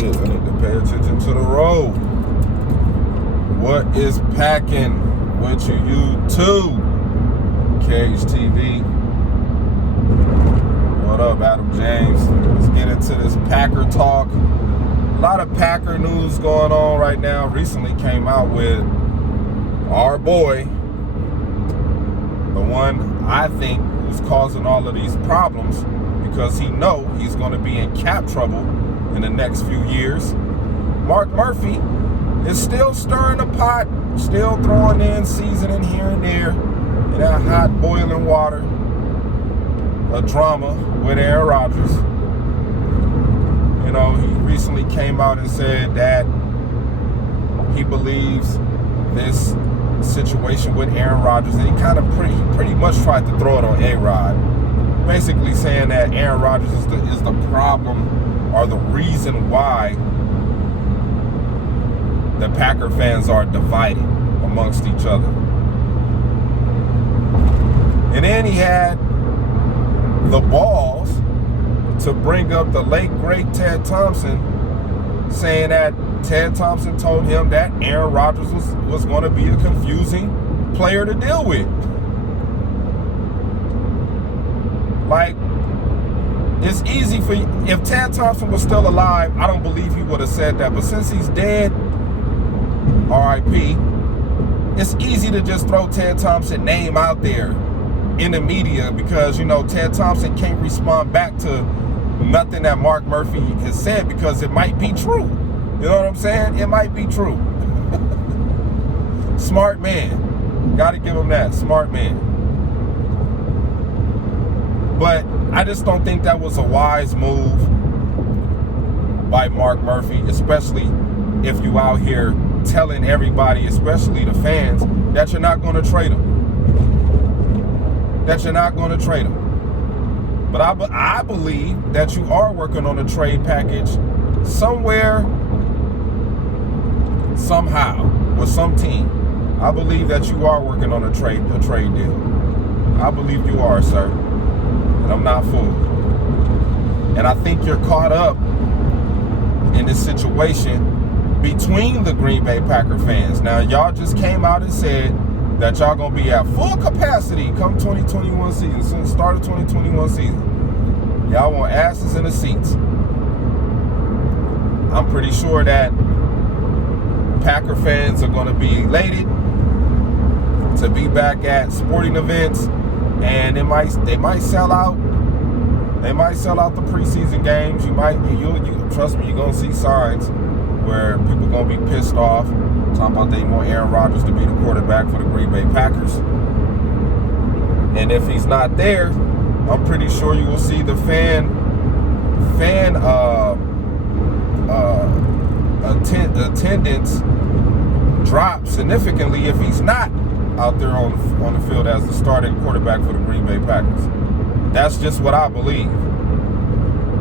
Shit, I need to pay attention to the road. What is packing with you, YouTube? Cage TV. What up, Adam James? Let's get into this Packer talk. A lot of Packer news going on right now. Recently came out with our boy, the one I think who's causing all of these problems because he know he's going to be in cap trouble in the next few years. Mark Murphy is still stirring the pot, still throwing in seasoning here and there in that hot boiling water, a drama with Aaron Rodgers. You know, he recently came out and said that he believes this situation with Aaron Rodgers, and he kind of pretty much tried to throw it on A-Rod, basically saying that Aaron Rodgers is the problem or the reason why the Packer fans are divided amongst each other. And then he had the balls to bring up the late, great Ted Thompson, saying that Ted Thompson told him that Aaron Rodgers was going to be a confusing player to deal with. Like, it's easy for you. If Ted Thompson was still alive, I don't believe he would have said that. But since he's dead, R.I.P., it's easy to just throw Ted Thompson's name out there in the media because, you know, Ted Thompson can't respond back to nothing that Mark Murphy has said because it might be true. You know what I'm saying? It might be true. Smart man. Got to give him that. Smart man. But I just don't think that was a wise move by Mark Murphy, especially if you out here telling everybody, especially the fans, that you're not going to trade him. That you're not going to trade him. But I believe that you are working on a trade package somewhere, somehow, with some team. I believe that you are working on a trade deal. I believe you are, sir. And I'm not fooled. And I think you're caught up in this situation between the Green Bay Packer fans. Now, y'all just came out and said that y'all gonna be at full capacity come 2021 season, since start of 2021 season. Y'all want asses in the seats. I'm pretty sure that Packer fans are gonna be elated to be back at sporting events, and they might sell out. They might sell out the preseason games. You trust me, you're gonna see signs where people gonna be pissed off, talking about they want Aaron Rodgers to be the quarterback for the Green Bay Packers. And if he's not there, I'm pretty sure you will see the fan attendance drop significantly if he's not out there on the field as the starting quarterback for the Green Bay Packers. That's just what I believe.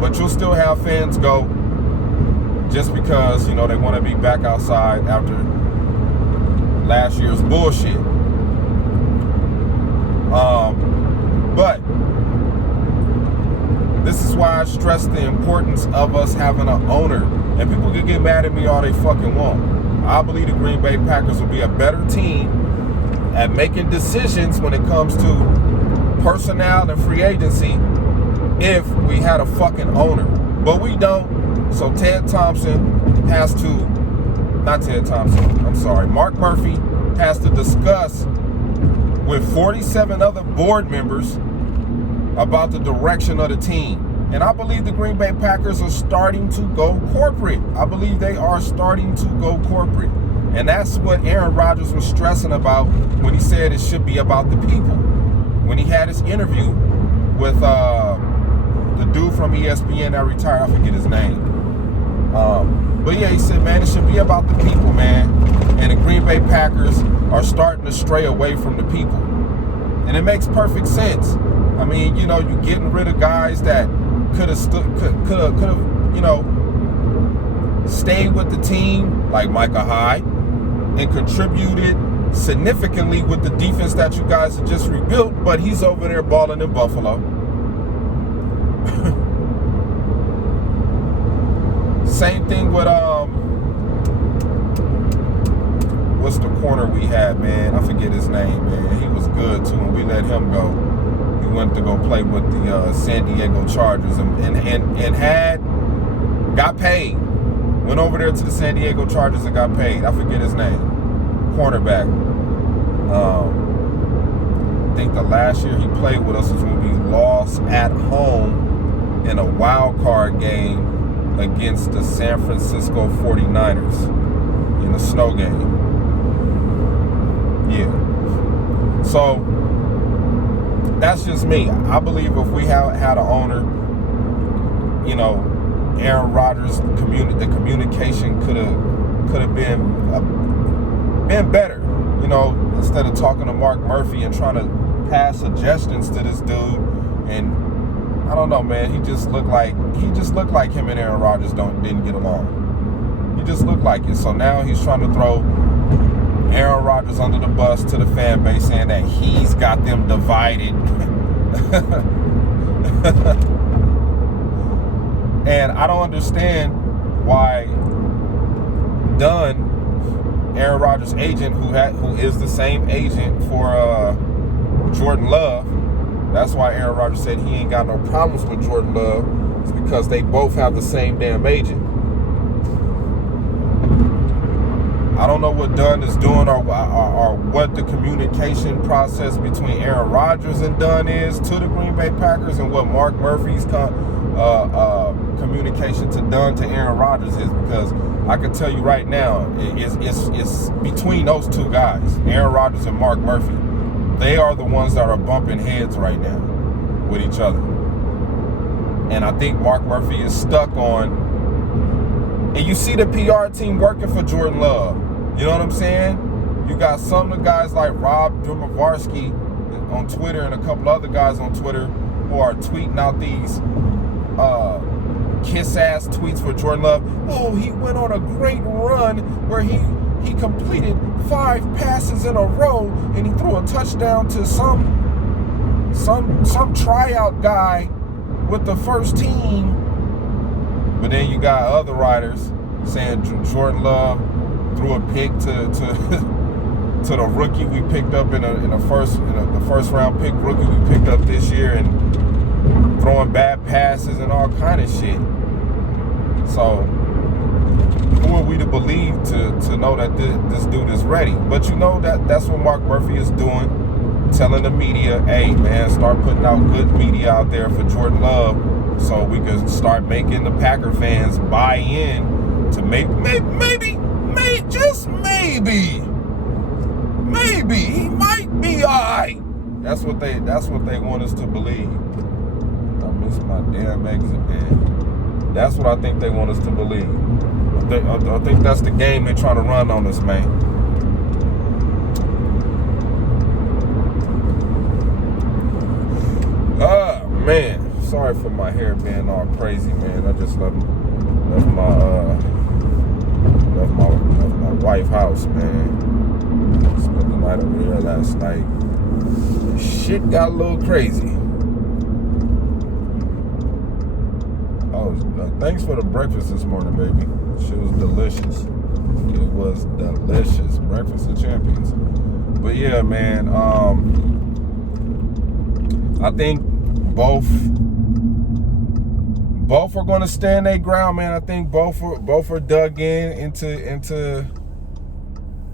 But you'll still have fans go just because, you know, they want to be back outside after last year's bullshit. But this is why I stress the importance of us having an owner. And people can get mad at me all they fucking want. I believe the Green Bay Packers will be a better team at making decisions when it comes to personnel and free agency if we had a fucking owner. But we don't. So Mark Murphy has to discuss with 47 other board members about the direction of the team. And I believe the Green Bay Packers are starting to go corporate. I believe they are starting to go corporate. And that's what Aaron Rodgers was stressing about when he said it should be about the people. When he had his interview with the dude from ESPN that retired, I forget his name. But yeah, he said, man, it should be about the people, man. And the Green Bay Packers are starting to stray away from the people. And it makes perfect sense. I mean, you know, you're getting rid of guys that could have, you know, stayed with the team, like Micah Hyde, and contributed significantly with the defense that you guys have just rebuilt, but he's over there balling in Buffalo. Same thing with what's the corner we had, man? I forget his name, man. He was good too, and we let him go. He went to go play with the San Diego Chargers and got paid. Went over there to the San Diego Chargers and got paid. I forget his name. Cornerback. I think the last year he played with us was when we lost at home in a wild card game against the San Francisco 49ers in a snow game. Yeah. So that's just me. I believe if we had an owner, you know, Aaron Rodgers, the communication could have been better. You know, instead of talking to Mark Murphy and trying to pass suggestions to this dude, and I don't know, man. He just looked like him and Aaron Rodgers didn't get along. He just looked like it. So now he's trying to throw Aaron Rodgers under the bus to the fan base, saying that he's got them divided. And I don't understand why Dunn, Aaron Rodgers' agent, who is the same agent for Jordan Love, that's why Aaron Rodgers said he ain't got no problems with Jordan Love. It's because they both have the same damn agent. I don't know what Dunn is doing or what the communication process between Aaron Rodgers and Dunn is to the Green Bay Packers, and what Mark Murphy's communication to Dunn to Aaron Rodgers is, because I can tell you right now, it's between those two guys, Aaron Rodgers and Mark Murphy. They are the ones that are bumping heads right now with each other. And I think Mark Murphy is stuck on, and you see the PR team working for Jordan Love. You know what I'm saying? You got some of the guys like Rob Dumavarsky on Twitter and a couple other guys on Twitter who are tweeting out these kiss-ass tweets for Jordan Love. Oh, he went on a great run where he completed 5 passes in a row and he threw a touchdown to some tryout guy with the first team. But then you got other writers saying Jordan Love threw a pick to the rookie we picked up in the first round pick rookie we picked up this year, and throwing bad passes and all kind of shit. So who are we to believe to know that this dude is ready? But you know that's what Mark Murphy is doing, telling the media, hey man, start putting out good media out there for Jordan Love, so we can start making the Packer fans buy in to just maybe he might be alright. That's what they want us to believe. I miss my damn exit, man. That's what I think they want us to believe. I think that's the game they're trying to run on us, man. Man, sorry for my hair being all crazy, man. I just left my wife's house, man. Spent the night over here last night. Shit got a little crazy. Oh, thanks for the breakfast this morning, baby. Shit was delicious. It was delicious. Breakfast of champions. But yeah, man, I think both are going to stand their ground, man. I think both are dug into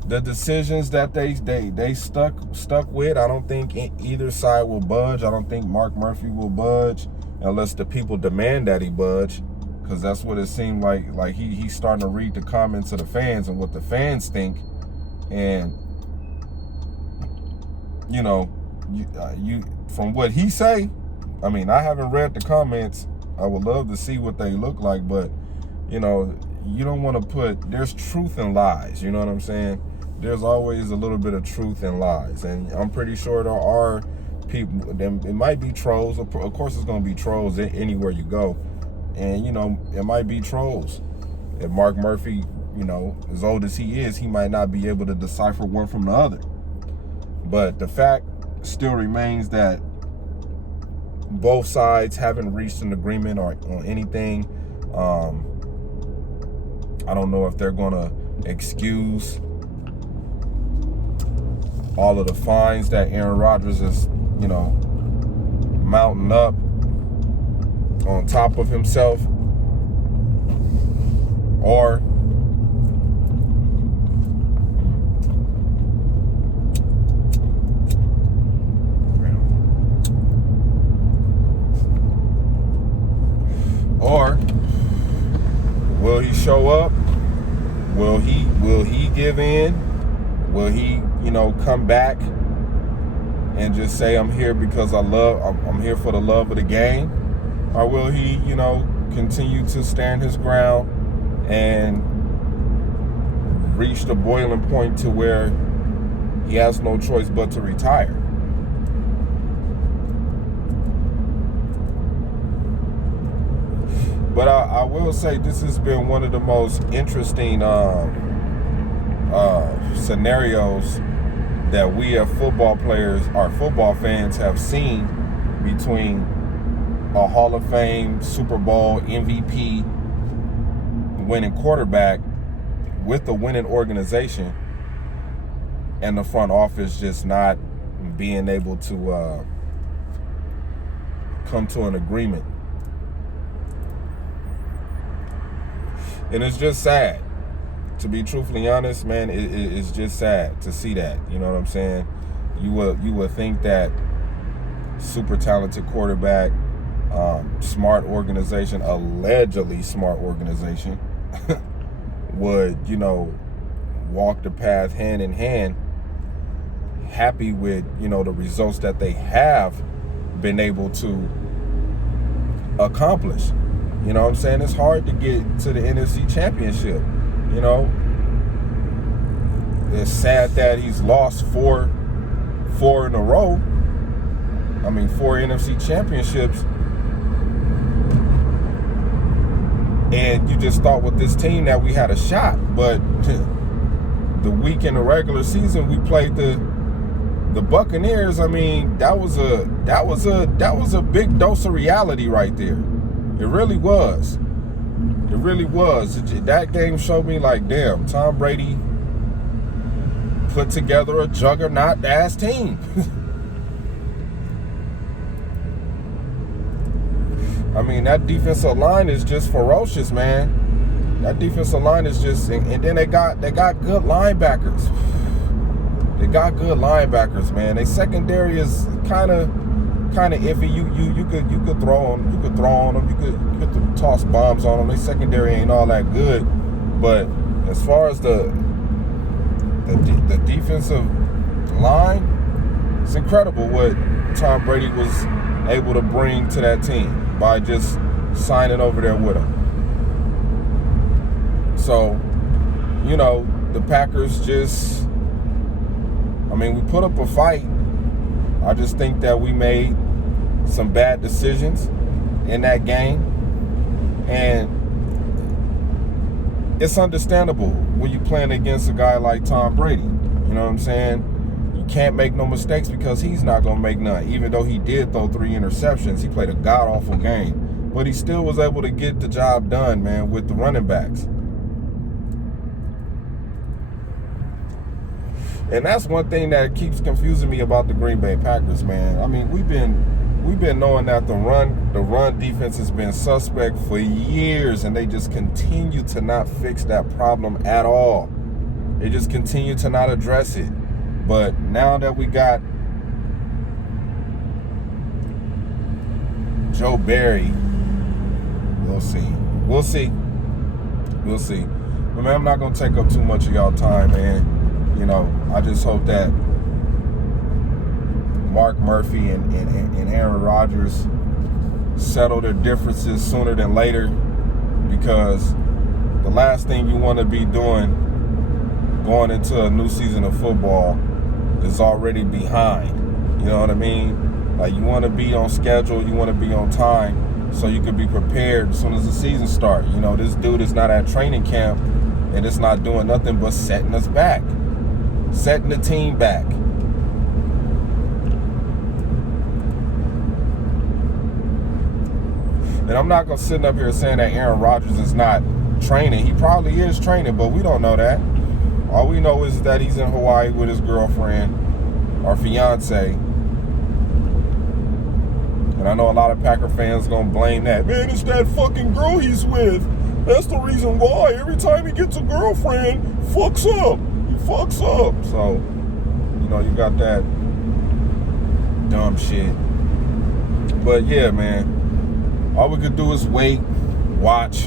the decisions that they stuck with. I don't think either side will budge. I don't think Mark Murphy will budge unless the people demand that he budge, because that's what it seemed like. Like he's starting to read the comments of the fans and what the fans think, and you know, you from what he say. I mean, I haven't read the comments. I would love to see what they look like, but you know, you don't want to there's truth and lies, you know what I'm saying? There's always a little bit of truth and lies, and I'm pretty sure there are people, it might be trolls, of course it's going to be trolls anywhere you go, and you know, it might be trolls. If Mark Murphy, you know, as old as he is, he might not be able to decipher one from the other, but the fact still remains that both sides haven't reached an agreement on anything. I don't know if they're going to excuse all of the fines that Aaron Rodgers is, mounting up on top of himself, or will he show up? Will he give in? Will he, come back and just say, I'm here because I'm here for the love of the game? Or will he, continue to stand his ground and reach the boiling point to where he has no choice but to retire? But I will say this has been one of the most interesting scenarios that we as football players, our football fans, have seen between a Hall of Fame, Super Bowl, MVP winning quarterback with a winning organization and the front office just not being able to come to an agreement. And it's just sad. To be truthfully honest, man, it's just sad to see that. You know what I'm saying? You would think that super talented quarterback, smart organization, allegedly smart organization, would, walk the path hand in hand, happy with, the results that they have been able to accomplish. You know what I'm saying? It's hard to get to the NFC Championship. It's sad that he's lost four in a row. 4 NFC Championships. And you just thought with this team that we had a shot. But the week in the regular season, we played the Buccaneers. That was a big dose of reality right there. It really was. It really was. That game showed me like, damn, Tom Brady put together a juggernaut-ass team. That defensive line is just ferocious, man. That defensive line is just, and then they got good linebackers. They got good linebackers, man. Their secondary is kind of iffy. You could throw on them. You could toss bombs on them. Their secondary ain't all that good. But as far as the defensive line, it's incredible what Tom Brady was able to bring to that team by just signing over there with him. So, the Packers just, we put up a fight. I just think that we made some bad decisions in that game. And it's understandable when you're playing against a guy like Tom Brady. You know what I'm saying? You can't make no mistakes because he's not going to make none. Even though he did throw 3 interceptions, he played a god-awful game. But he still was able to get the job done, man, with the running backs. And that's one thing that keeps confusing me about the Green Bay Packers, man. We've been knowing that the run defense has been suspect for years, and they just continue to not fix that problem at all. They just continue to not address it. But now that we got Joe Barry, we'll see. But man, I'm not gonna take up too much of y'all time, man. I just hope that Mark Murphy and Aaron Rodgers settle their differences sooner than later, because the last thing you want to be doing going into a new season of football is already behind. You know what I mean? Like, you want to be on schedule, you want to be on time, so you can be prepared as soon as the season starts. This dude is not at training camp, and it's not doing nothing but setting us back, setting the team back. And I'm not going to sit up here saying that Aaron Rodgers is not training. He probably is training, but we don't know that. All we know is that he's in Hawaii with his girlfriend or fiance. And I know a lot of Packer fans gonna blame that. Man, it's that fucking girl he's with. That's the reason why. Every time he gets a girlfriend, fucks up. He fucks up. So, you know, you got that dumb shit. But yeah, man. All we could do is wait, watch.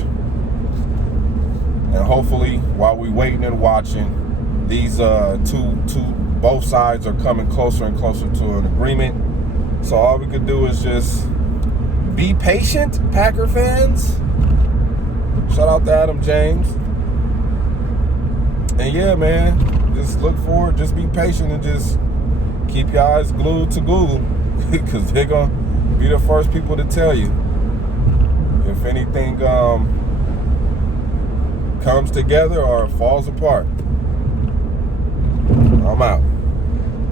And hopefully, while we waiting and watching, these both sides are coming closer and closer to an agreement. So all we could do is just be patient, Packer fans. Shout out to Adam James. And yeah, man, just look forward, just be patient and just keep your eyes glued to Google because they're going to be the first people to tell you if anything comes together or falls apart.